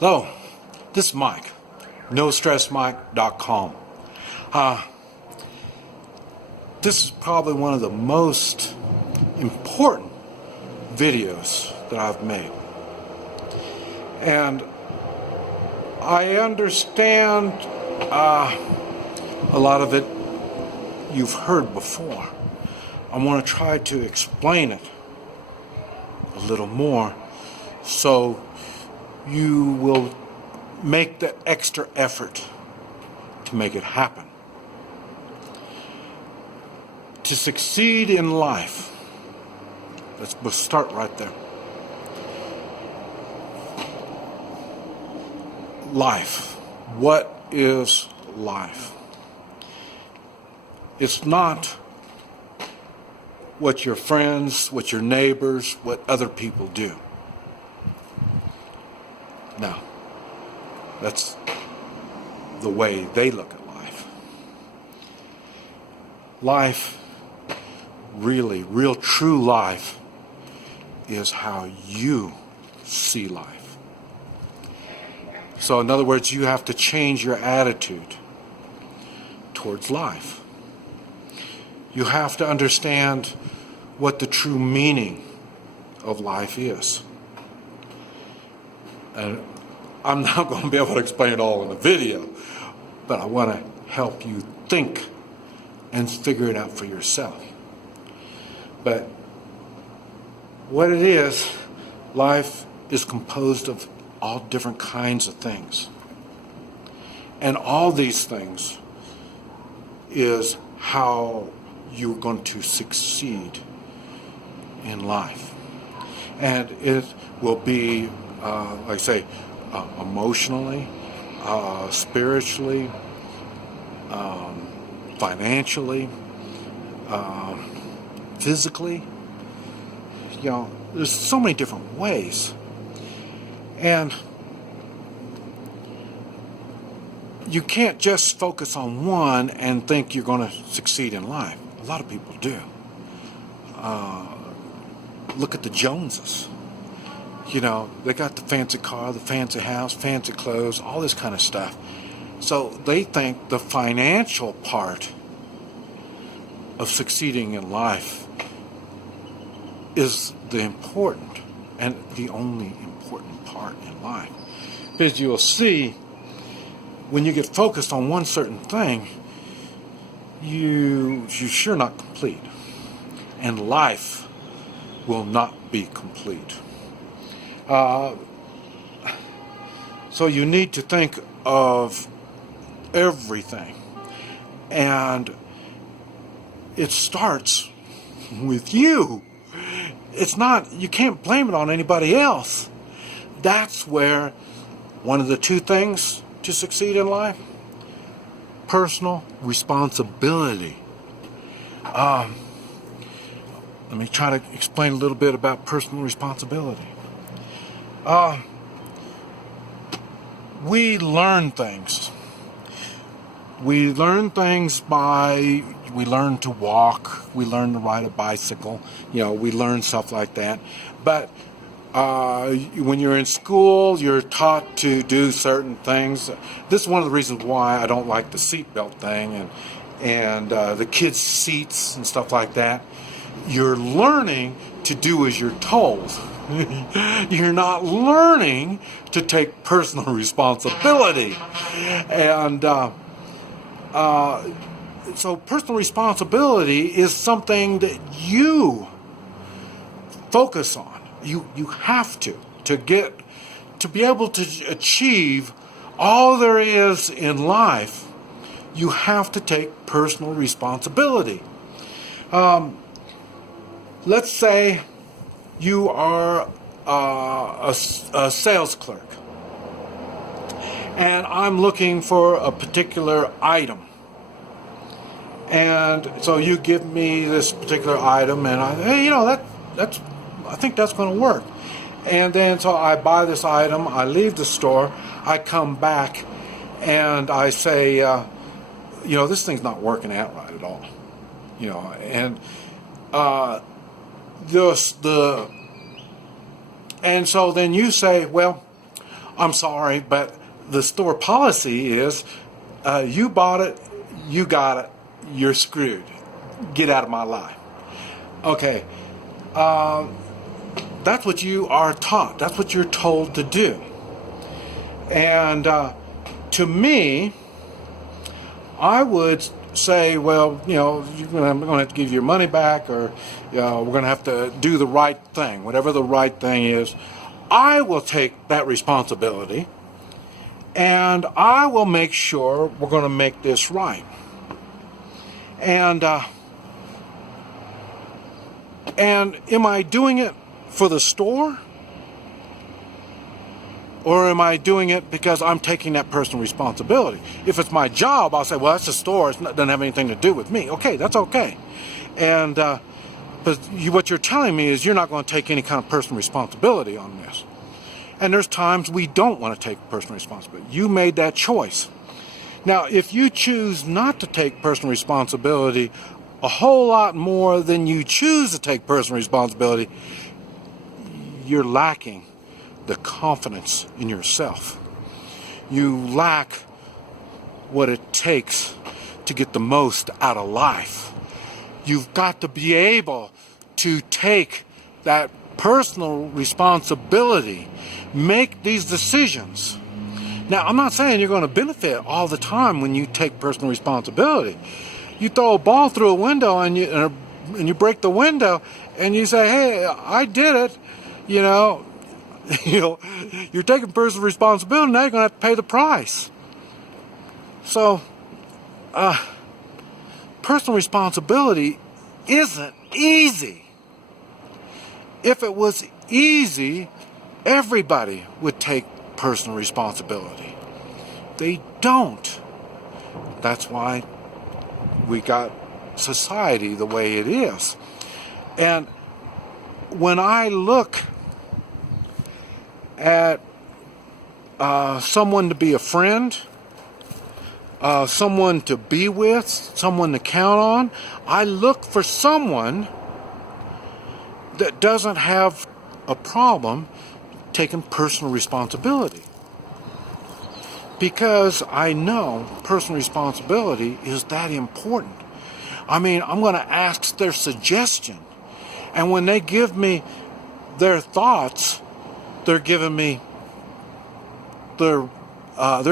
Hello, this is Mike, NoStressMike.com. This is probably one of the most important videos that I've made. And I understand a lot of it you've heard before. I want to try to explain it a little more so you will make the extra effort to make it happen. To succeed in life, we'll start right there. Life. What is life? It's not what your friends, what your neighbors, what other people do. No. That's the way they look at life. Life, really, real true life, is how you see life. So in other words, you have to change your attitude towards life. You have to understand what the true meaning of life is. And I'm not going to be able to explain it all in the video, but I want to help you think and figure it out for yourself. But what it is, life is composed of all different kinds of things. And all these things is how you're going to succeed in life. And it will be, like I say, emotionally, spiritually, financially, physically. You know, there's so many different ways. And you can't just focus on one and think you're going to succeed in life. A lot of people do. Look at the Joneses. You know, they got the fancy car, the fancy house, fancy clothes, all this kind of stuff. So they think the financial part of succeeding in life is the important and the only important part in life. Because you'll see, when you get focused on one certain thing, you're sure not complete. And life will not be complete. So you need to think of everything. And it starts with you. It's not, you can't blame it on anybody else. That's where one of the two things to succeed in life: personal responsibility. Let me try to explain a little bit about personal responsibility. We learn things. We learn things we learn to walk, we learn to ride a bicycle, we learn stuff like that. But when you're in school, you're taught to do certain things. This is one of the reasons why I don't like the seatbelt thing and the kids' seats and stuff like that. You're learning to do as you're told. You're not learning to take personal responsibility. And so personal responsibility is something that you focus on. You have to be able to achieve all there is in life. You have to take personal responsibility. Let's say you are a sales clerk, and I'm looking for a particular item. And so you give me this particular item, and I think that's going to work. And then so I buy this item, I leave the store, I come back, and I say, this thing's not working out right at all. And and so then you say, well, I'm sorry, but the store policy is you bought it, you got it, you're screwed. Get out of my life. Okay, that's what you are taught. That's what you're told to do. And to me, I would say, well, I'm going to have to give you your money back, or we're going to have to do the right thing, whatever the right thing is. I will take that responsibility, and I will make sure we're going to make this right. And am I doing it for the store? Or am I doing it because I'm taking that personal responsibility? If it's my job, I'll say, well, that's the store. It doesn't have anything to do with me. Okay, that's okay. And but what you're telling me is you're not going to take any kind of personal responsibility on this. And there's times we don't want to take personal responsibility. You made that choice. Now, if you choose not to take personal responsibility a whole lot more than you choose to take personal responsibility, you're lacking the confidence in yourself. You lack what it takes to get the most out of life. You've got to be able to take that personal responsibility, make these decisions. Now, I'm not saying you're going to benefit all the time when you take personal responsibility. You throw a ball through a window and you break the window, and you say, hey, I did it, you're taking personal responsibility. Now you're going to have to pay the price. So, personal responsibility isn't easy. If it was easy, everybody would take personal responsibility. They don't. That's why we got society the way it is. And when I look at someone to be a friend, someone to be with, someone to count on, I look for someone that doesn't have a problem taking personal responsibility. Because I know personal responsibility is that important. I mean, I'm going to ask their suggestion. And when they give me their thoughts, they're giving me they're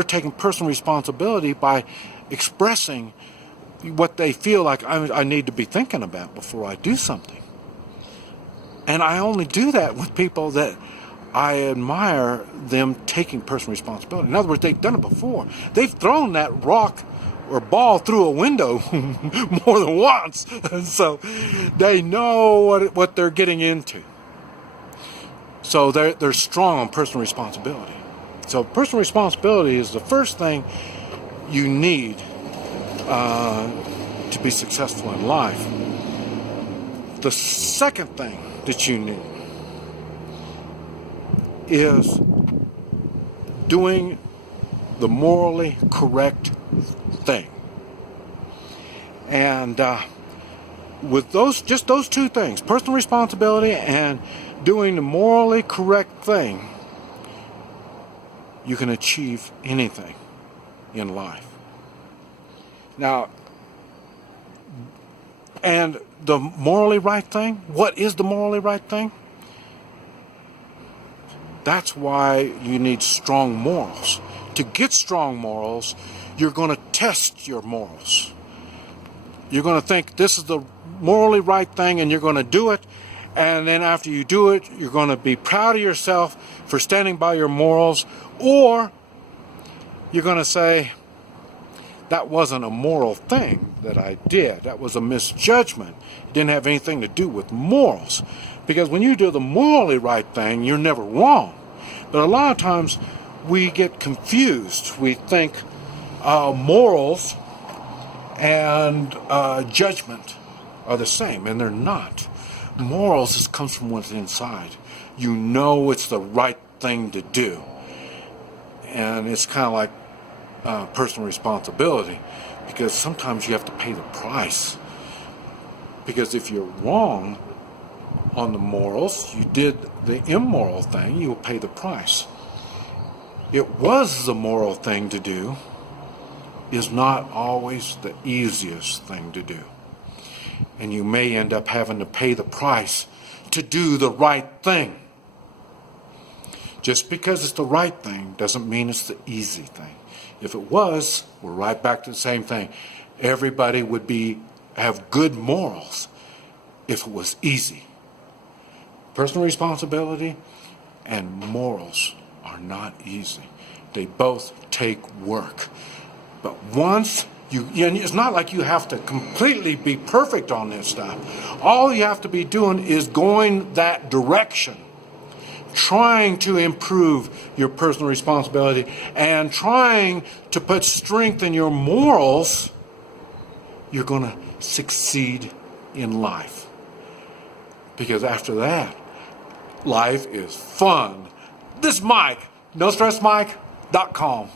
taking personal responsibility by expressing what they feel like I need to be thinking about before I do something. And I only do that with people that I admire them taking personal responsibility. In other words, they've done it before. They've thrown that rock or ball through a window more than once. And so they know what they're getting into. So they're strong on personal responsibility. So personal responsibility is the first thing you need to be successful in life. The second thing that you need is doing the morally correct thing. And with those two things, personal responsibility and doing the morally correct thing, you can achieve anything in life. Now, and the morally right thing, what is the morally right thing? That's why you need strong morals. To get strong morals, you're going to test your morals. You're going to think this is the morally right thing, and you're going to do it. And then after you do it, you're going to be proud of yourself for standing by your morals. Or you're going to say, that wasn't a moral thing that I did. That was a misjudgment. It didn't have anything to do with morals. Because when you do the morally right thing, you're never wrong. But a lot of times we get confused. We think morals and judgment are the same, and they're not. Morals just comes from what's inside. You know it's the right thing to do. And it's kind of like personal responsibility, because sometimes you have to pay the price. Because if you're wrong on the morals, you did the immoral thing, you'll pay the price. it was the moral thing to do is not always the easiest thing to do. And you may end up having to pay the price to do the right thing. Just because it's the right thing doesn't mean it's the easy thing. If it was, we're right back to the same thing. Everybody would have good morals if it was easy. Personal responsibility and morals are not easy. They both take work. But once it's not like you have to completely be perfect on this stuff. All you have to be doing is going that direction, trying to improve your personal responsibility and trying to put strength in your morals. You're going to succeed in life. Because after that, life is fun. This is Mike, NoStressMike.com.